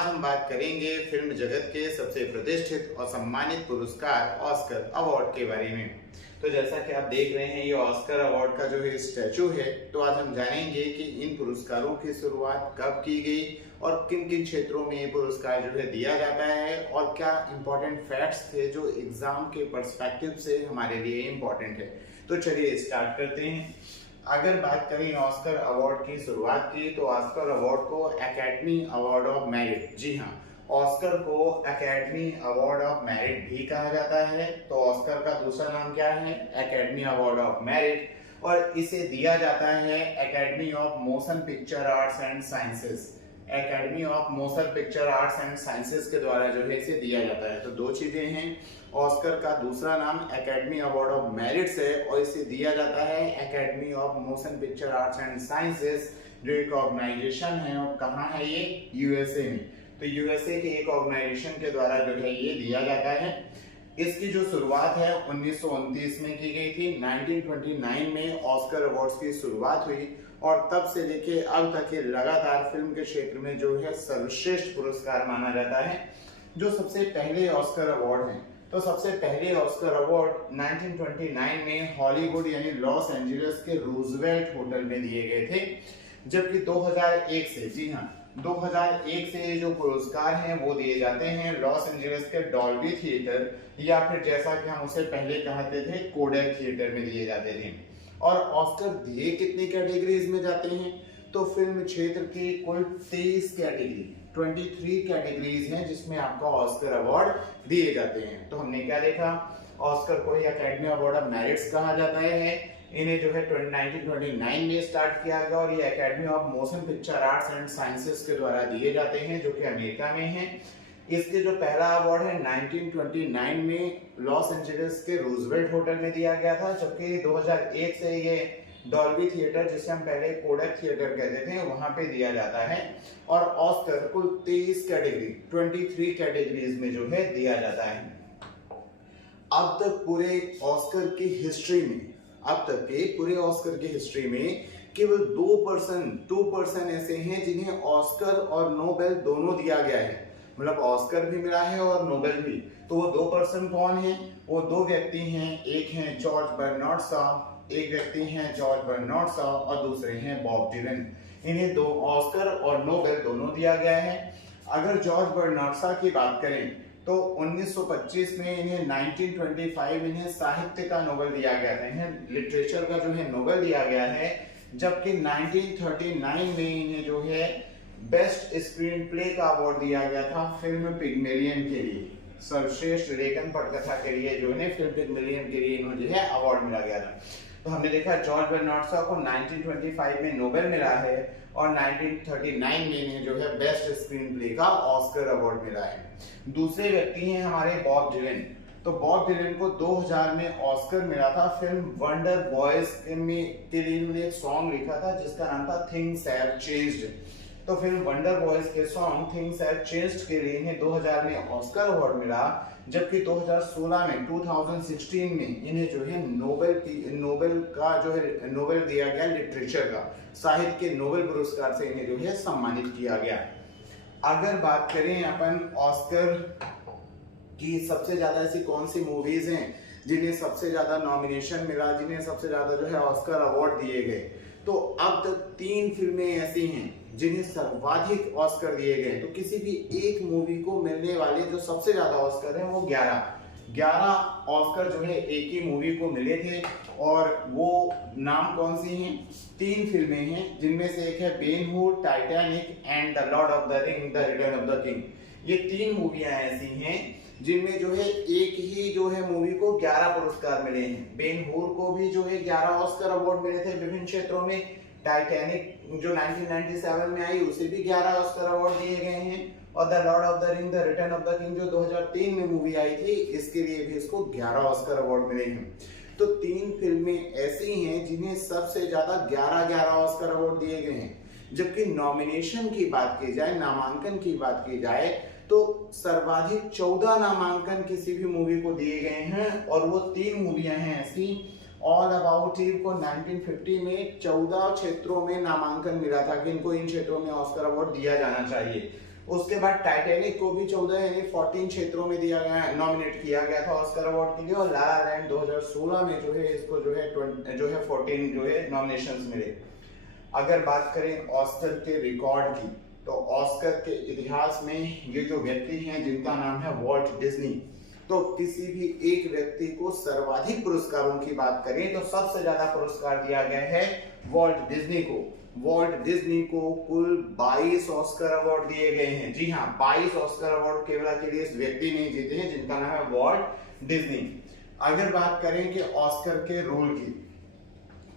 आज हम बात करेंगे फिल्म जगत के सबसे प्रतिष्ठित और सम्मानित पुरस्कार ऑस्कर अवार्ड के बारे में। तो जैसा कि आप देख रहे हैं, ये ऑस्कर अवार्ड का जो है स्टैचू है। तो आज हम जानेंगे कि इन पुरस्कारों की शुरुआत कब की गई और किन किन क्षेत्रों में ये पुरस्कार जो है दिया जाता है और क्या इंपॉर्टेंट फैक्ट्स थे जो एग्जाम के पर्सपेक्टिव से हमारे लिए इम्पोर्टेंट है। तो चलिए स्टार्ट करते हैं। अगर बात करें ऑस्कर अवार्ड की शुरुआत की, तो ऑस्कर अवार्ड को एकेडमी अवार्ड ऑफ मेरिट, जी हाँ, ऑस्कर को एकेडमी अवार्ड ऑफ मेरिट भी कहा जाता है। तो ऑस्कर का दूसरा नाम क्या है? एकेडमी अवार्ड ऑफ मेरिट, और इसे दिया जाता है academy of motion picture arts and sciences, academy of motion picture arts and sciences के द्वारा जो है इसे दिया जाता है। तो दो चीजें हैं, ऑस्कर का दूसरा नाम एकेडमी अवार्ड ऑफ मेरिट्स है और इसे दिया जाता है academy of motion picture arts and sciences, जो एक ऑर्गेनाइजेशन है। और कहाँ है ये? यूएसए में। तो यूएसए के एक ऑर्गेनाइजेशन के द्वारा जो है ये दिया जाता है। इसकी जो शुरुआत है 1929 में की गई थी। 1929 में ऑस्कर अवार्ड्स की शुरुआत हुई और तब से लेके अब तक ये लगातार फिल्म के क्षेत्र में जो है सर्वश्रेष्ठ पुरस्कार माना जाता है। जो सबसे पहले ऑस्कर अवार्ड हैं, तो सबसे पहले ऑस्कर अवार्ड 1929 में हॉलीवुड यानी लॉस एंजलिस के रूजवेल्ट होटल में दिए गए थे, जबकि 2001 से, जी हाँ, 2001 से जो पुरस्कार हैं वो दिए जाते हैं लॉस एंजलिस के डॉल्बी थिएटर, या फिर जैसा कि हम उसे पहले कहते थे कोडेक थिएटर में दिए जाते थे। और ऑस्कर दिए कितनी कैटेगरीज में जाते हैं? तो फिल्म क्षेत्र की कुल 23 कैटेगरीज हैं जिसमें आपको ऑस्कर अवार्ड दिए जाते हैं। तो हमने क्या देखा? ऑस्कर को ही एकेडमी अवार्ड ऑफ मेरिट्स कहा जाता है। इन्हें जो है 1929 में स्टार्ट किया गया और ये academy of motion picture arts and sciences के द्वारा दिए जाते हैं, जो कि अमेरिका में है। इसके जो पहला अवार्ड है 1929 में लॉस एंजलिस के रूजवेल्ट होटल में दिया गया था, जबकि 2001 से ये डॉल्बी थिएटर, जिसे हम पहले कोडेक थिएटर कहते थे, वहां पे दिया जाता है। और ऑस्कर कुल 23 कैटेगरीज में जो है दिया जाता है। अब तक पूरे ऑस्कर की हिस्ट्री में, केवल 2% ऐसे हैं जिन्हें ऑस्कर और नोबेल दोनों दिया गया है, मतलब ऑस्कर भी मिला है और नोबेल भी। तो वो 2% कौन है? वो दो व्यक्ति हैं, एक हैं जॉर्ज बर्नार्ड शॉ, और दूसरे हैं बॉब डिलन। इन्हें दो ऑस्कर और नोबेल दोनों दिया गया है। अगर जॉर्ज बर्नार्ड शॉ की बात करें तो 1925 में इन्हें 1925 इन्हें साहित्य का नोबेल दिया गया था, इन्हें लिटरेचर का जो है नोबेल दिया गया है। जबकि 1939 में इन्हें जो है बेस्ट स्क्रीन प्ले का अवार्ड दिया गया था फिल्म पिग्मेलियन के लिए, सर्वश्रेष्ठ लेखन पटकथा के लिए जो है फिल्म पिग्मेलियन के लिए इन्हें जो है अवार्ड मिला गया था। तो हमने देखा जॉर्ज बर्नार्ड शॉ को 1925 में नोबेल मिला है और 1939 में इन्हें जो है बेस्ट स्क्रीन प्ले का ऑस्कर अवार्ड मिला है। दूसरे व्यक्ति हैं हमारे बॉब डिलन। तो बॉब डिलन को 2000 में ऑस्कर मिला था फिल्म वंडर बॉयज के लिए इन्होंने एक सॉन्ग लिखा था जिसका नाम था थिंग्स हैव चेंज्ड। तो फिल्म वंडर बॉयज के सॉन्ग थिंग्स हैव चेंज्ड के लिए इन्हें 2000 में ऑस्कर अवार्ड मिला, जबकि 2016 में इन्हें जो है नोबेल का जो है नोबेल दिया गया, लिटरेचर का, साहित्य के नोबेल पुरस्कार से इन्हें जो है सम्मानित किया गया। अगर बात करें अपन ऑस्कर की सबसे ज्यादा ऐसी कौन सी मूवीज हैं जिन्हें सबसे ज्यादा नॉमिनेशन मिला, जिन्हें सबसे ज्यादा जो है ऑस्कर अवार्ड दिए गए, तो अब तक 3 फिल्में ऐसी हैं जिन्हें सर्वाधिक ऑस्कर दिए गए। तो किसी भी एक मूवी को मिलने वाले जो सबसे ज्यादा ऑस्कर हैं वो 11 ऑस्कर जो है एक ही मूवी को मिले थे। और वो नाम कौन सी हैं? 3 फिल्में हैं, जिनमें से एक है बेन हूर, Titanic and the Lord of the ring, the return of the king. ये 3 मूवियां ऐसी हैं जिनमें जो है एक ही जो है मूवी को 11 पुरस्कार मिले हैं। बेन हूर को भी जो है 11 ऑस्कर अवार्ड मिले थे विभिन्न क्षेत्रों में। टाइटैनिक जो 1997 में आई उसे भी 11 ऑस्कर अवार्ड दिए गए हैं। और the Lord of the ring, the return of the king जो 2003 में मूवी आई थी, इसके लिए भी इसको 11 ऑस्कर अवार्ड मिले हैं। तो 3 फिल्में ऐसी हैं जिन्हें सबसे ज्यादा 11 ऑस्कर अवार्ड दिए गए हैं। जबकि नॉमिनेशन की बात की जाए, नामांकन की बात की जाए, तो सर्वाधिक 14 नामांकन किसी भी मूवी को दिए गए हैं। और वो 3 मूवियां हैं ऐसी, ऑल अबाउट ईव को 1950 में 14 क्षेत्रों में नामांकन मिला था कि इनको इन क्षेत्रों में ऑस्कर अवार्ड दिया जाना चाहिए। उसके बाद टाइटैनिक को भी 14 यानी 14 क्षेत्रों में दिया गया, नॉमिनेट किया गया था ऑस्कर अवार्ड के लिए। और ला ला लैंड 2016 में जो है इसको जो है 14 जो है नॉमिनेशंस मिले। अगर बात करें ऑस्कर के रिकॉर्ड की, तो ऑस्कर के इतिहास में ये जो व्यक्ति हैं जिनका नाम है वॉल्ट डिज्नी, तो किसी भी एक व्यक्ति को सर्वाधिक पुरस्कारों की बात करें तो सबसे ज्यादा पुरस्कार दिया गया है वॉल्ट डिज्नी को। वॉल्ट डिज्नी को कुल 22 ऑस्कर अवार्ड दिए गए हैं। जी हाँ, 22 ऑस्कर अवार्ड केवल अकेले इस व्यक्ति ने जीते हैं जिनका नाम है वॉल्ट डिज्नी। अगर बात करें कि ऑस्कर के रूल की,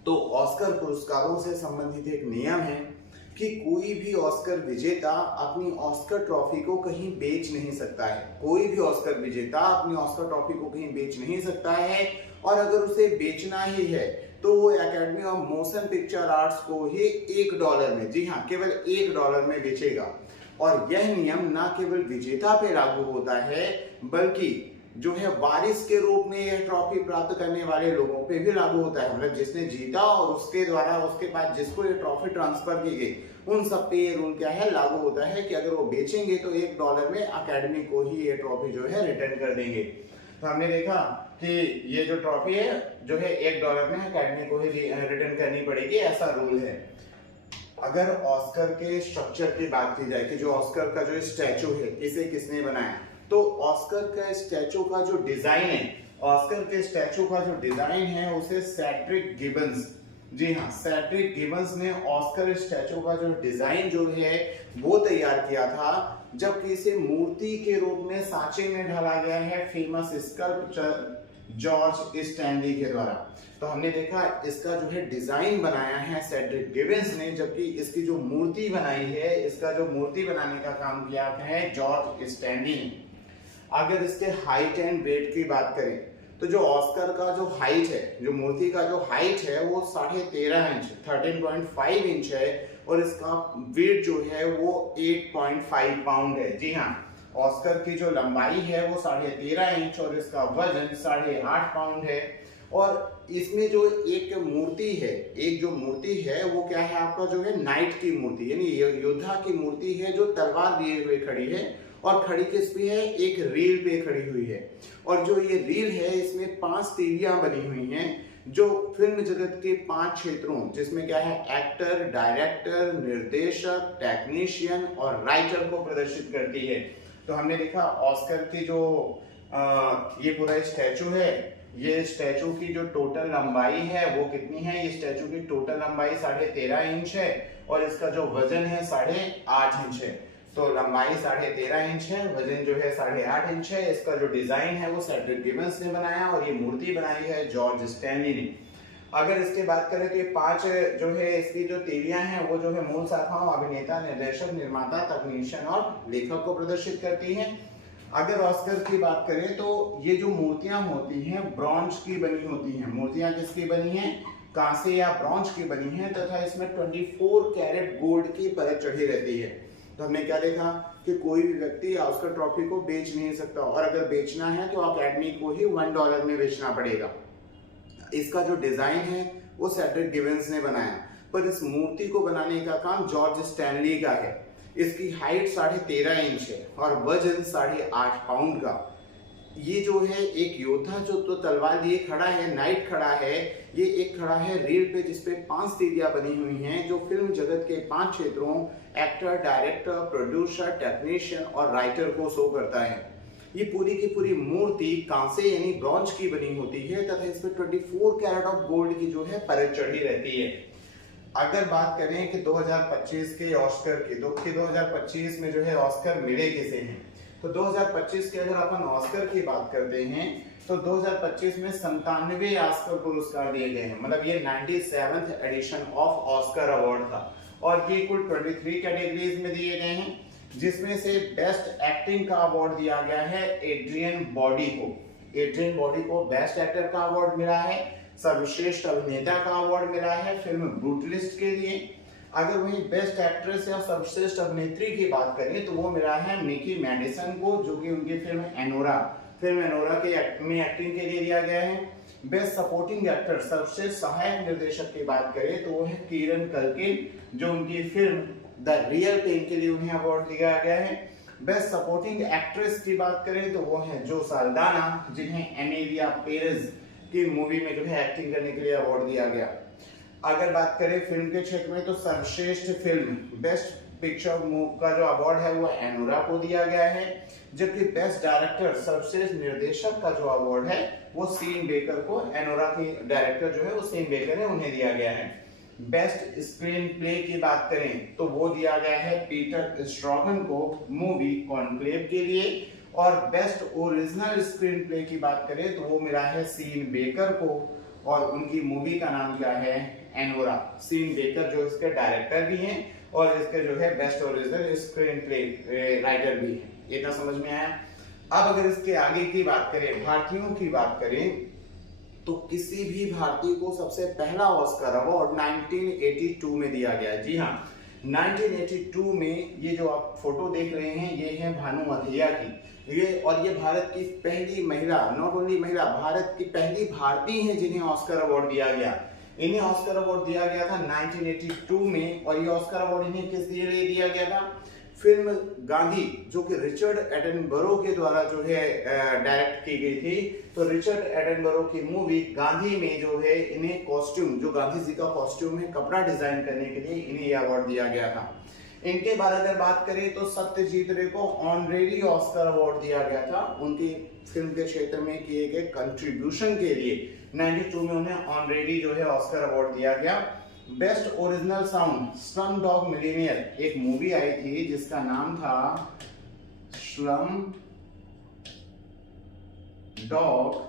तो ऑस्कर पुरस्कारों से संबंधित एक नियम है कि कोई भी ऑस्कर विजेता अपनी ऑस्कर ट्रॉफी को कहीं बेच नहीं सकता है। कोई भी ऑस्कर विजेता अपनी ऑस्कर ट्रॉफी को कहीं बेच नहीं सकता है, और अगर उसे बेचना ही है तो वो academy of motion picture arts को ही $1 में, जी हाँ, केवल $1 में बेचेगा। और यह नियम न केवल विजेता पे लागू होता है, बल्कि जो है वारिस के रूप में यह ट्रॉफी प्राप्त करने वाले लोगों पे भी लागू होता है। मतलब जिसने जीता और उसके द्वारा उसके बाद जिसको ये ट्रॉफी ट्रांसफर की गई, उन सब पे ये रूल क्या है, लागू होता है कि अगर वो बेचेंगे तो $1 में अकेडमी को ही ये ट्रॉफी जो है रिटर्न कर देंगे। तो हमने देखा कि ये जो ट्रॉफी है जो है $1 में अकेडमी को ही रिटर्न करनी पड़ेगी, ऐसा रूल है। अगर ऑस्कर के स्ट्रक्चर की बात की जाए कि जो ऑस्कर का जो स्टैचू है इसे किसने बनाया, तो ऑस्कर का स्टैचू का जो डिजाइन है, ऑस्कर के स्टैचू का जो डिजाइन है उसे सेड्रिक गिबन्स, जी हाँ, सेड्रिक गिबन्स ने ऑस्कर स्टैचू का जो डिजाइन जो है वो तैयार किया था, जबकि इसे मूर्ति के रूप में सांचे में ढाला गया है फेमस स्कल्पचर जॉर्ज स्टैनली के द्वारा। तो हमने देखा इसका जो है डिजाइन बनाया है सेड्रिक गिबन्स ने, जबकि इसकी जो मूर्ति बनाई है, इसका जो मूर्ति बनाने का काम किया है जॉर्ज स्टैनली ने। अगर इसके हाइट एंड वेट की बात करें, तो जो ऑस्कर का जो हाइट है, जो मूर्ति का जो हाइट है वो 13.5 इंच 13.5 इंच है, और इसका वेट जो है वो 8.5 पाउंड है। जी हाँ, ऑस्कर की जो लंबाई है वो 13.5 इंच और इसका वजन 8.5 पाउंड है। और इसमें जो एक मूर्ति है, एक जो मूर्ति है वो क्या है, आपका जो है नाइट की मूर्ति, यानी योद्धा की मूर्ति है जो तलवार लिए हुए खड़ी है, और खड़ी किस पे है, एक रील पे खड़ी हुई है। और जो ये रील है इसमें 5 तीलियां बनी हुई हैं जो फिल्म जगत के 5 क्षेत्रों, जिसमें क्या है, एक्टर, डायरेक्टर, निर्देशक, टेक्नीशियन और राइटर को प्रदर्शित करती है। तो हमने देखा ऑस्कर की जो ये पूरा स्टैचू है, ये स्टैचू की जो टोटल लंबाई है वो कितनी है, ये स्टैचू की टोटल लंबाई 13.5 इंच है, और इसका जो वजन है 8.5 इंच है। तो लंबाई 13.5 इंच है, वजन जो है 8.5 इंच है। इसका जो डिजाइन है वो सेड्रिक गिबन्स ने बनाया, और ये मूर्ति बनाई है जॉर्ज स्टैनली ने। अगर इसके बात करें तो ये 5 जो है इसकी जो तीलियां हैं वो जो है मूल शाखाओं अभिनेता, निर्देशक, निर्माता, तकनीशियन और लेखक को प्रदर्शित करती हैं। अगर ऑस्कर की बात करें तो ये जो मूर्तियां होती हैं ब्रॉन्ज की बनी होती हैं। मूर्तियां किसकी बनी हैं, कांसे या ब्रॉन्ज की बनी हैं, तथा इसमें 24 कैरेट गोल्ड की परत चढ़ी रहती है। तो हमने क्या देखा कि कोई भी व्यक्ति ऑस्कर ट्रॉफी को बेच नहीं सकता, और अगर बेचना है तो अकेडमी को ही $1 में बेचना पड़ेगा। इसका जो डिजाइन है वो सेड्रिक गिबन्स ने बनाया, पर इस मूर्ति को बनाने का काम जॉर्ज स्टैनली का है। इसकी हाइट 13.5 इंच है और वजन 8.5 पाउंड का। ये जो है एक योद्धा जो तो तलवार लिए खड़ा है, नाइट खड़ा है, ये एक खड़ा है रील पे जिसपे 5 तीलियां बनी हुई हैं जो फिल्म जगत के 5 क्षेत्रों, एक्टर, डायरेक्टर, प्रोड्यूसर, टेक्नीशियन और राइटर को शो करता है। ये पूरी की पूरी मूर्ति कांसे यानी ब्रॉन्ज की बनी होती है, तथा इसमें 24 कैरेट ऑफ गोल्ड की जो है परत चढ़ी रहती है। अगर बात करें कि 2025 के ऑस्कर की, तो 2025 में जो है ऑस्कर मिले किसे हैं, तो 2025 के अगर अपन ऑस्कर की बात करते हैं तो 2025 में 97 ऑस्कर पुरस्कार दिए गए हैं। मतलब ये 97th addition of Oscar award था, और ये कुल 23 कैटेगरीज में दिए गए हैं, जिसमें से बेस्ट एक्टिंग का अवार्ड दिया गया है एड्रियन बॉडी को। एड्रियन बॉडी को बेस्ट एक्टर का अवार्ड मिला है, सर्वश्रेष्ठ अभिनेता का अवार्ड मिला है फिल्म ब्रूटलिस्ट के लिए। अगर वहीं बेस्ट एक्ट्रेस या सर्वश्रेष्ठ अभिनेत्री की बात करें तो वो मिला है मिकी मैडिसन को, जो कि उनकी फिल्म एनोरा के एक्टिंग के लिए दिया गया है। बेस्ट सपोर्टिंग एक्टर सर्वश्रेष्ठ सहायक निर्देशक की बात करें तो वो है कीरन कल्किन, जो उनकी फिल्म द रियल पेन के लिए उन्हें अवार्ड दिया गया है। बेस्ट सपोर्टिंग एक्ट्रेस की बात करें तो वो है जो साल्डाना, जिन्हें एमिलिया पेरेज की मूवी में जो है एक्टिंग करने के लिए अवार्ड दिया गया। अगर बात करें फिल्म के क्षेत्र में तो सर्वश्रेष्ठ फिल्म बेस्ट पिक्चर का जो अवार्ड है वो एनोरा को दिया गया है, जबकि बेस्ट डायरेक्टर सर्वश्रेष्ठ निर्देशक का जो अवार्ड है वो सीन बेकर को, एनोरा की डायरेक्टर जो है वो सीन बेकर है, उन्हें दिया गया है। बेस्ट स्क्रीन प्ले की बात करें तो वो दिया गया है पीटर स्ट्रॉगन को मूवी कॉन्क्लेव के लिए, और बेस्ट ओरिजिनल स्क्रीन प्ले की बात करें तो वो मिला है सीन बेकर को, और उनकी मूवी का नाम क्या है, एनोरा। सीन बेकर जो इसके डायरेक्टर भी हैं और इसके जो है best original screen play writer भी हैं। इतना समझ में आया। अब अगर इसके आगे की बात करें, भारतीयों की बात करें, तो किसी भी भारतीय को सबसे पहला ऑस्कर अवार्ड 1982 में दिया गया। जी हाँ, 1982 में ये जो आप फोटो देख रहे हैं ये है भानु मथैया की, ये भारत की पहली महिला, नॉट ओनली महिला, भारत की पहली भारतीय है जिन्हें ऑस्कर अवार्ड दिया गया। इन्हें ऑस्कर अवार्ड दिया गया था 1982 में, और ये ऑस्कर अवार्ड इन्हें किस लिए दिया गया था, फिल्म गांधी जो कि रिचर्ड एटनबरो के द्वारा जो है डायरेक्ट की गई थी। तो रिचर्ड एटनबरो की मूवी गांधी में जो है इन्हें कॉस्ट्यूम, जो गांधी जी का कॉस्ट्यूम है, कपड़ा डिजाइन करने के लिए इन्हें यह अवार्ड दिया गया था। इनके बाद अगर बात करें तो सत्यजीत रे को ऑनरेरी ऑस्कर अवार्ड दिया गया था उनकी फिल्म के क्षेत्र में किए गए कंट्रीब्यूशन के लिए। 92 में उन्हें ऑनरेरी जो है ऑस्कर अवार्ड दिया गया। Best original sound slum dog millionaire, एक मूवी आई थी जिसका नाम था slum dog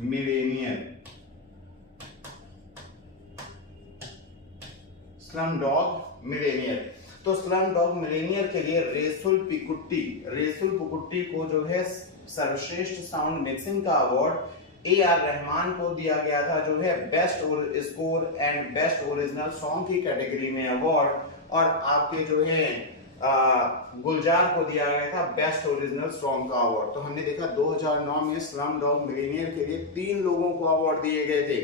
millionaire, slum dog millionaire. तो स्लम डॉग मिलियनेयर के लिए रेसुल पुकुट्टी को जो है सर्वश्रेष्ठ साउंड मिक्सिंग का अवार्ड AR रहमान को दिया गया था, जो है best score and best original song की कैटेगरी में अवार्ड, और आपके जो है गुलजार को दिया गया था बेस्ट ओरिजिनल सॉन्ग का अवार्ड। तो हमने देखा 2009 में स्लम डॉग मिलियनेयर के लिए 3 लोगों को अवार्ड दिए गए थे,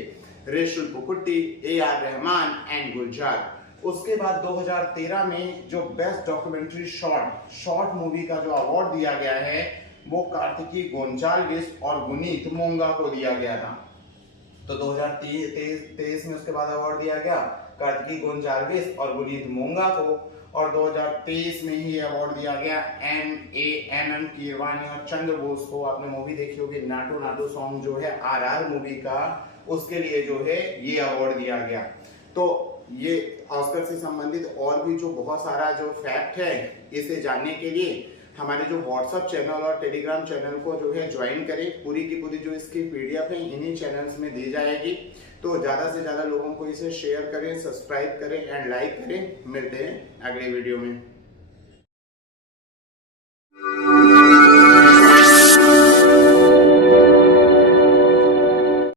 रेसुल पुकुट्टी, AR रहमान एंड गुलजार। उसके बाद 2013 में जो बेस्ट डॉक्यूमेंट्री शॉर्ट मूवी का जो अवार्ड दिया गया है वो कार्तिकी गोंजाल्विस और गुनीत मोंगा को दिया गया था। तो 2023 में उसके बाद अवार्ड दिया गया कार्तिकी गोंजाल्विस और गुनीत मोंगा को, और 2023 में ही अवार्ड दिया गया MM कीरवानी और चंद्र बोस को। आपने मूवी देखी होगी नाटू नाटू सॉन्ग जो है RR मूवी का, उसके लिए जो है ये अवार्ड दिया गया। तो ये ऑस्कर से संबंधित और भी जो बहुत सारा जो फैक्ट है, इसे जानने के लिए हमारे जो व्हाट्सएप चैनल और टेलीग्राम चैनल को जो है ज्वाइन करें। पूरी की पूरी जो इसकी PDF है इन्हीं चैनल्स में दी जाएगी। तो ज़्यादा से ज़्यादा लोगों को इसे शेयर करें, सब्सक्राइब करें एंड लाइक करें। मिलते हैं अगले वीडियो में।